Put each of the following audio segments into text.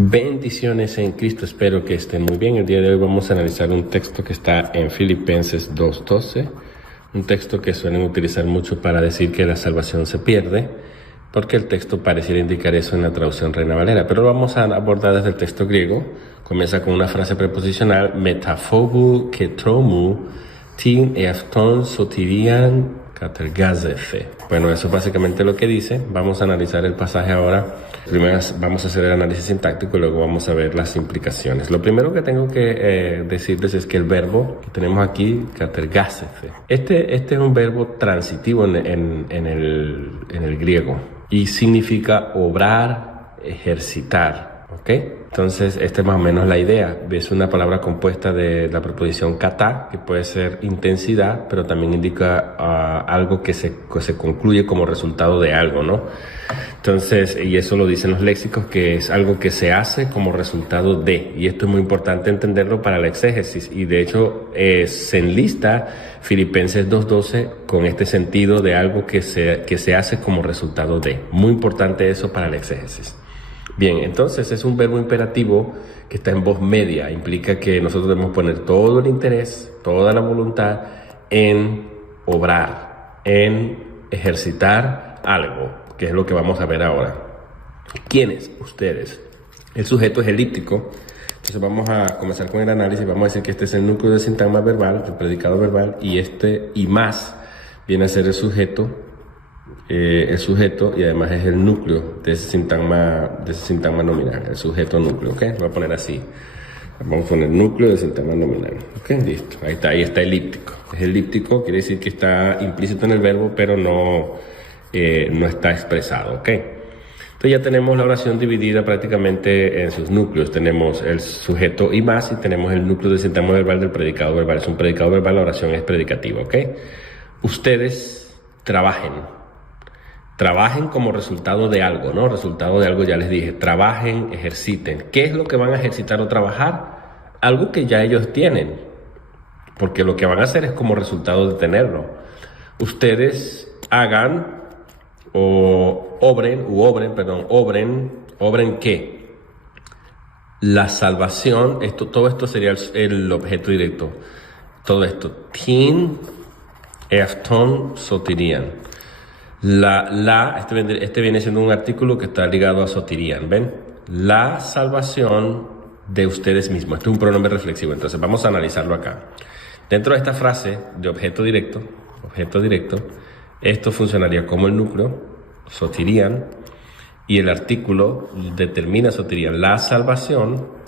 Bendiciones en Cristo, espero que estén muy bien. El día de hoy vamos a analizar un texto que está en Filipenses 2:12, un texto que suelen utilizar mucho para decir que la salvación se pierde, porque el texto pareciera indicar eso en la traducción Reina Valera, pero lo vamos a abordar desde el texto griego. Comienza con una frase preposicional, metaphobou ketromou tin eafton sotirian katergazefe. Bueno, eso es básicamente lo que dice. Vamos a analizar el pasaje ahora. Primero vamos a hacer el análisis sintáctico y luego vamos a ver las implicaciones. Lo primero que tengo que decirles es que el verbo que tenemos aquí, katergazefe, este es un verbo transitivo en el griego y significa obrar, ejercitar. ¿Ok? Entonces, esta es más o menos la idea. Es una palabra compuesta de la preposición kata, que puede ser intensidad, pero también indica algo que se concluye como resultado de algo, ¿no? Entonces, y eso lo dicen los léxicos, que es algo que se hace como resultado de. Y esto es muy importante entenderlo para la exégesis. Y de hecho, se enlista Filipenses 2:12 con este sentido de algo que se hace como resultado de. Muy importante eso para la exégesis. Bien, entonces es un verbo imperativo que está en voz media. Implica que nosotros debemos poner todo el interés, toda la voluntad en obrar, en ejercitar algo, que es lo que vamos a ver ahora. ¿Quiénes? Ustedes. El sujeto es elíptico. Entonces vamos a comenzar con el análisis. Vamos a decir que este es el núcleo del sintagma verbal, el predicado verbal, y este y más viene a ser el sujeto y además es el núcleo de ese sintagma nominal, el sujeto núcleo, ¿ok? Lo voy a poner así. Vamos a poner núcleo de sintagma nominal, ¿ok? Listo, ahí está elíptico. Es elíptico, quiere decir que está implícito en el verbo, pero no está expresado, ¿ok? Entonces ya tenemos la oración dividida prácticamente en sus núcleos. Tenemos el sujeto y más, y tenemos el núcleo del sintagma verbal del predicado verbal. Es un predicado verbal, la oración es predicativa, ¿ok? Ustedes trabajen como resultado de algo, ¿no? Resultado de algo, ya les dije. Trabajen, ejerciten. ¿Qué es lo que van a ejercitar o trabajar? Algo que ya ellos tienen, porque lo que van a hacer es como resultado de tenerlo. Ustedes hagan obren ¿qué? La salvación, todo esto sería el objeto directo. Todo esto. Tin eafton sotirian. Este viene siendo un artículo que está ligado a sotirian, ¿ven? La salvación de ustedes mismos. Este es un pronombre reflexivo, entonces vamos a analizarlo acá. Dentro de esta frase de objeto directo, esto funcionaría como el núcleo, sotirian, y el artículo determina sotirian, la salvación,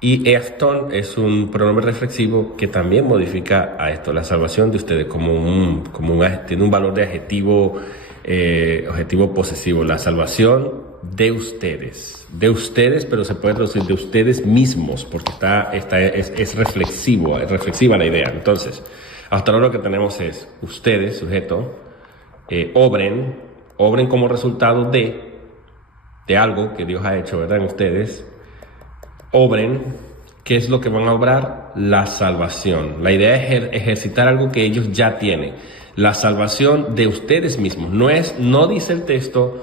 y eafton es un pronombre reflexivo que también modifica a esto, la salvación de ustedes, tiene un valor de adjetivo posesivo, la salvación de ustedes, pero se puede traducir de ustedes mismos, porque es reflexiva la idea. Entonces, hasta ahora lo que tenemos es ustedes, sujeto, obren como resultado de algo que Dios ha hecho, ¿verdad? En ustedes. Obren, ¿qué es lo que van a obrar? La salvación. La idea es ejercitar algo que ellos ya tienen. La salvación de ustedes mismos. No dice el texto,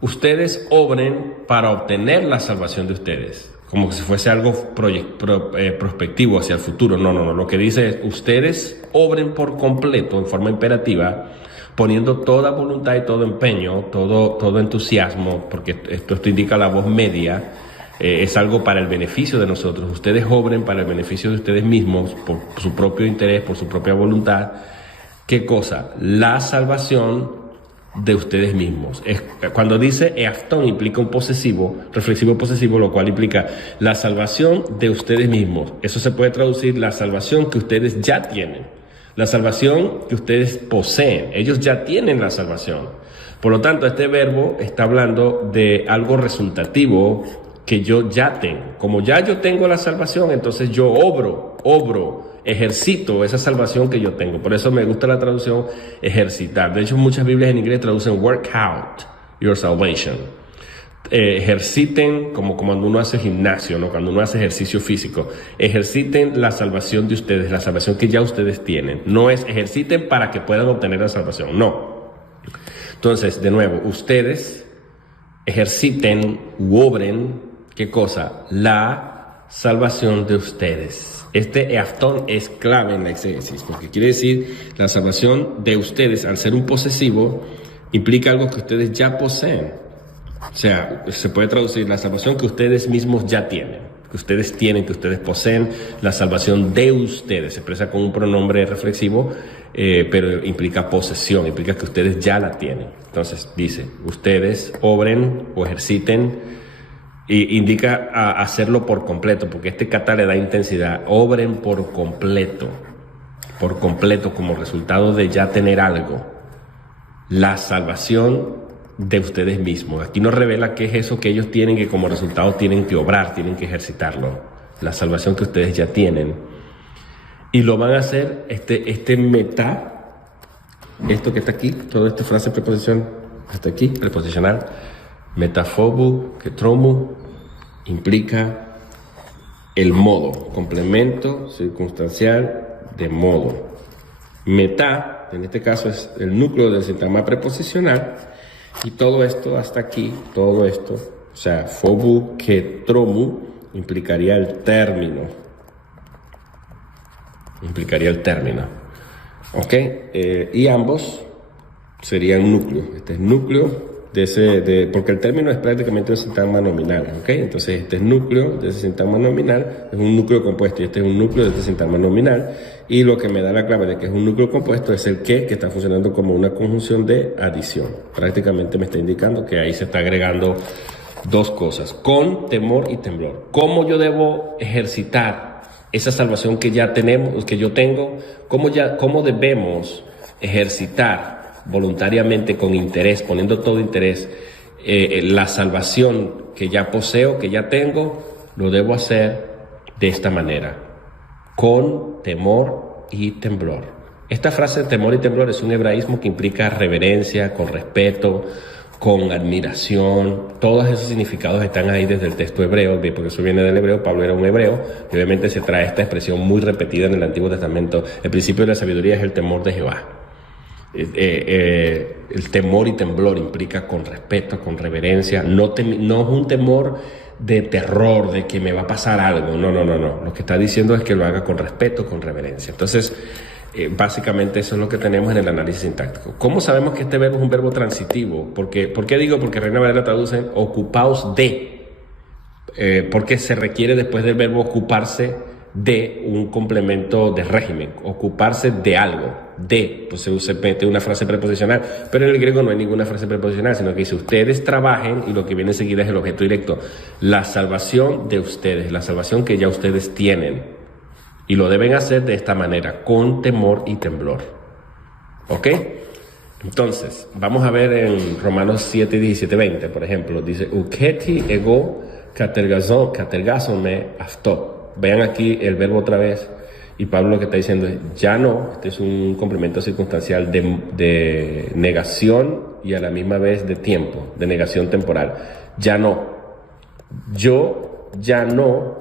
ustedes obren para obtener la salvación de ustedes, como si fuese algo prospectivo hacia el futuro. No. Lo que dice es, ustedes obren por completo, en forma imperativa, poniendo toda voluntad y todo empeño, todo entusiasmo, porque esto indica la voz media. Es algo para el beneficio de nosotros. Ustedes obren para el beneficio de ustedes mismos, por su propio interés, por su propia voluntad. ¿Qué cosa? La salvación de ustedes mismos. Cuando dice eafton implica un posesivo, reflexivo posesivo, lo cual implica la salvación de ustedes mismos. Eso se puede traducir la salvación que ustedes ya tienen, la salvación que ustedes poseen. Ellos ya tienen la salvación. Por lo tanto, este verbo está hablando de algo resultativo que yo ya tengo. Como ya yo tengo la salvación, entonces yo ejercito esa salvación que yo tengo. Por eso me gusta la traducción ejercitar. De hecho, muchas Biblias en inglés traducen work out your salvation. Ejerciten, como cuando uno hace gimnasio, ¿no? Cuando uno hace ejercicio físico. Ejerciten la salvación de ustedes, la salvación que ya ustedes tienen. No es ejerciten para que puedan obtener la salvación, no. Entonces, de nuevo, ustedes ejerciten u obren ¿qué cosa? La salvación de ustedes. Este eaftón es clave en la exégesis, porque quiere decir la salvación de ustedes, al ser un posesivo, implica algo que ustedes ya poseen. O sea, se puede traducir la salvación que ustedes mismos ya tienen, que ustedes poseen, la salvación de ustedes. Se expresa con un pronombre reflexivo, pero implica posesión, implica que ustedes ya la tienen. Entonces dice, ustedes obren o ejerciten, y indica a hacerlo por completo, porque este kata le da intensidad. Obren por completo, como resultado de ya tener algo. La salvación de ustedes mismos. Aquí nos revela qué es eso que ellos tienen, que como resultado tienen que obrar, tienen que ejercitarlo. La salvación que ustedes ya tienen. Y lo van a hacer, este meta, esto que está aquí, toda esta frase preposición, hasta aquí, preposicional, metafobu, que tromu, implica el modo, complemento circunstancial de modo. Meta, en este caso, es el núcleo del sintagma preposicional, y todo esto hasta aquí, todo esto, o sea, fobu que tromu, implicaría el término. ¿Ok? Y ambos serían núcleo. Este es núcleo porque el término es prácticamente un sintagma nominal, ¿ok? Entonces este es núcleo de ese sintagma nominal, es un núcleo compuesto, y este es un núcleo de este sintagma nominal, y lo que me da la clave de que es un núcleo compuesto es el que está funcionando como una conjunción de adición. Prácticamente me está indicando que ahí se está agregando dos cosas, con temor y temblor. ¿Cómo yo debo ejercitar esa salvación que ya tenemos, que yo tengo? ¿Cómo debemos ejercitar voluntariamente, con interés, poniendo todo interés, la salvación que ya poseo, que ya tengo? Lo debo hacer de esta manera, con temor y temblor. Esta frase de temor y temblor es un hebraísmo que implica reverencia, con respeto, con admiración. Todos esos significados están ahí desde el texto hebreo, porque eso viene del hebreo. Pablo era un hebreo, y obviamente se trae esta expresión muy repetida en el Antiguo Testamento. El principio de la sabiduría es el temor de Jehová. El temor y temblor implica con respeto, con reverencia. No es un temor de terror, de que me va a pasar algo. No. Lo que está diciendo es que lo haga con respeto, con reverencia. Entonces, básicamente eso es lo que tenemos en el análisis sintáctico. ¿Cómo sabemos que este verbo es un verbo transitivo? ¿Por qué digo? Porque Reina Valera traduce ocupaos de, porque se requiere después del verbo ocuparse de un complemento de régimen, ocuparse de algo, pues se mete una frase preposicional, pero en el griego no hay ninguna frase preposicional, sino que dice ustedes trabajen, y lo que viene enseguida es el objeto directo, la salvación de ustedes, la salvación que ya ustedes tienen, y lo deben hacer de esta manera, con temor y temblor. ¿Ok? Entonces, vamos a ver en Romanos 7, 17, 20, por ejemplo, dice uketi ego katergazome afto. Vean aquí el verbo otra vez, y Pablo lo que está diciendo es ya no. Este es un complemento circunstancial de negación y a la misma vez de tiempo, de negación temporal. Ya no, yo ya no,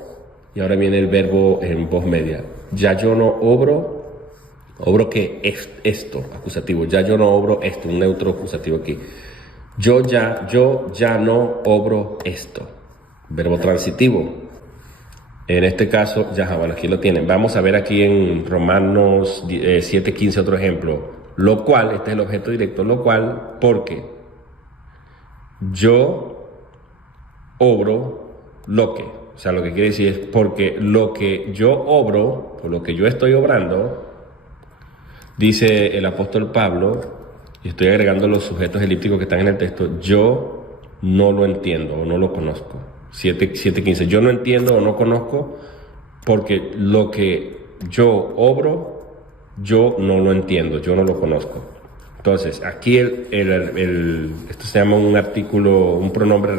y ahora viene el verbo en voz media. Ya yo no obro que esto, acusativo. Ya yo no obro esto, un neutro acusativo aquí. Yo ya no obro esto, verbo transitivo. En este caso, bueno, aquí lo tienen. Vamos a ver aquí en Romanos 7:15 otro ejemplo. Lo cual, este es el objeto directo, lo cual, porque yo obro lo que. O sea, lo que quiere decir es porque lo que yo obro, por lo que yo estoy obrando, dice el apóstol Pablo, y estoy agregando los sujetos elípticos que están en el texto, yo no lo entiendo o no lo conozco. 7:15. Yo no entiendo o no conozco porque lo que yo obro, yo no lo entiendo, yo no lo conozco. Entonces, aquí esto se llama un artículo, un pronombre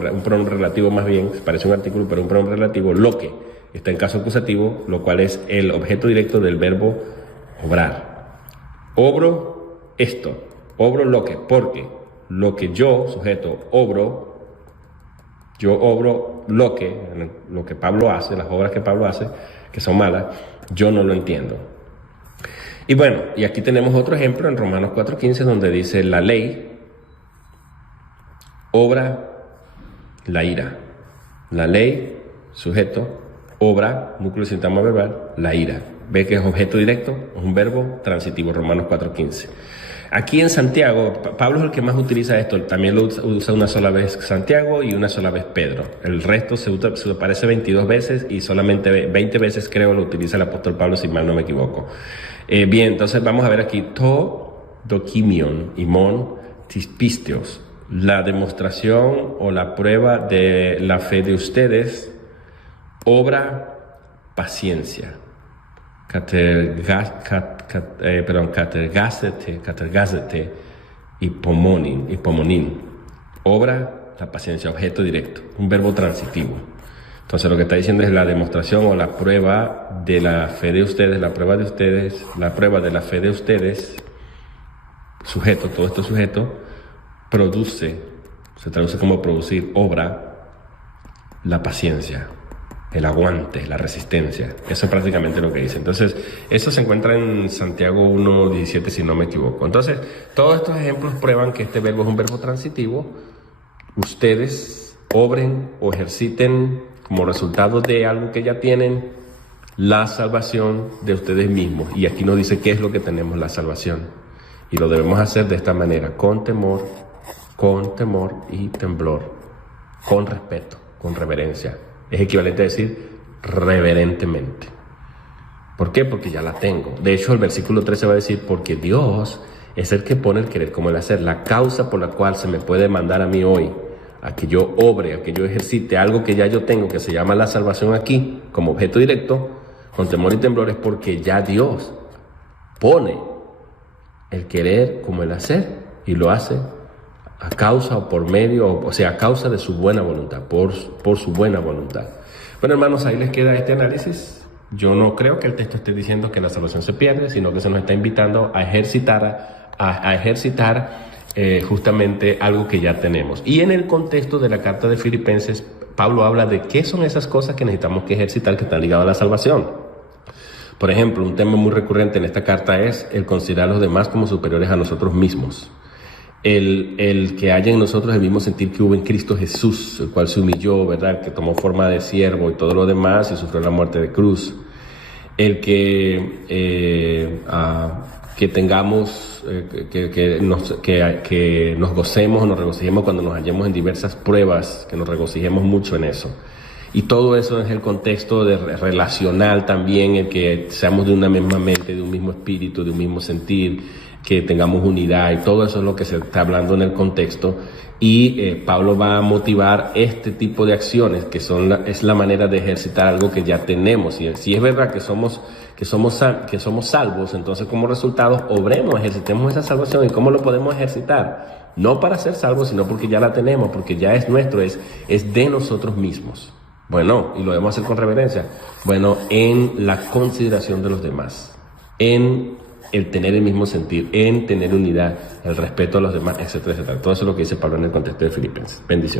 relativo más bien, parece un artículo, pero un pronombre relativo, lo que está en caso acusativo, lo cual es el objeto directo del verbo obrar. Obro esto, obro lo que, porque lo que yo, sujeto, obro, yo obro lo que Pablo hace, las obras que Pablo hace, que son malas, yo no lo entiendo. Y bueno, y aquí tenemos otro ejemplo en Romanos 4:15, donde dice la ley obra la ira. La ley sujeto, obra, núcleo de sintagma verbal, la ira. Ve que es objeto directo, es un verbo transitivo, Romanos 4:15. Aquí en Santiago, Pablo es el que más utiliza esto, también lo usa una sola vez Santiago y una sola vez Pedro. El resto se aparece 22 veces y solamente 20 veces creo lo utiliza el apóstol Pablo, si mal no me equivoco. Bien, entonces vamos a ver aquí, to dokimion y mon tispisteos, la demostración o la prueba de la fe de ustedes, obra paciencia. Catergásete y pomonin. Obra, la paciencia, objeto directo, un verbo transitivo. Entonces lo que está diciendo es la demostración o la prueba de la fe de ustedes, la prueba de la fe de ustedes, sujeto, todo esto sujeto, produce, se traduce como producir, obra, la paciencia, el aguante, la resistencia. Eso es prácticamente lo que dice. Entonces, eso se encuentra en Santiago 1:17, si no me equivoco. Entonces, todos estos ejemplos prueban que este verbo es un verbo transitivo. Ustedes obren o ejerciten como resultado de algo que ya tienen la salvación de ustedes mismos. Y aquí nos dice qué es lo que tenemos, la salvación. Y lo debemos hacer de esta manera, con temor y temblor, con respeto, con reverencia. Es equivalente a decir reverentemente. ¿Por qué? Porque ya la tengo. De hecho, el versículo 13 va a decir, porque Dios es el que pone el querer como el hacer. La causa por la cual se me puede mandar a mí hoy a que yo obre, a que yo ejercite algo que ya yo tengo, que se llama la salvación aquí, como objeto directo, con temor y temblor, es porque ya Dios pone el querer como el hacer y lo hace a causa o por medio, o sea, a causa de su buena voluntad, por su buena voluntad. Bueno, hermanos, ahí les queda este análisis. Yo no creo que el texto esté diciendo que la salvación se pierde, sino que se nos está invitando a ejercitar, justamente algo que ya tenemos. Y en el contexto de la carta de Filipenses, Pablo habla de qué son esas cosas que necesitamos que ejercitar que están ligadas a la salvación. Por ejemplo, un tema muy recurrente en esta carta es el considerar a los demás como superiores a nosotros mismos. El que haya en nosotros el mismo sentir que hubo en Cristo Jesús, el cual se humilló, ¿verdad? El que tomó forma de siervo y todo lo demás y sufrió la muerte de cruz. El que tengamos, que nos gocemos o nos regocijemos cuando nos hallemos en diversas pruebas, que nos regocijemos mucho en eso. Y todo eso es el contexto relacional también, el que seamos de una misma mente, de un mismo espíritu, de un mismo sentir, que tengamos unidad, y todo eso es lo que se está hablando en el contexto. Y Pablo va a motivar este tipo de acciones, que es la manera de ejercitar algo que ya tenemos. Y si es verdad que somos salvos, entonces como resultado obremos, ejercitemos esa salvación. ¿Y cómo lo podemos ejercitar? No para ser salvos, sino porque ya la tenemos, porque ya es nuestro, es de nosotros mismos. Bueno, y lo debemos hacer con reverencia. Bueno, en la consideración de los demás, en el tener el mismo sentir, en tener unidad, el respeto a los demás, etcétera, etcétera. Todo eso es lo que dice Pablo en el contexto de Filipenses. Bendiciones.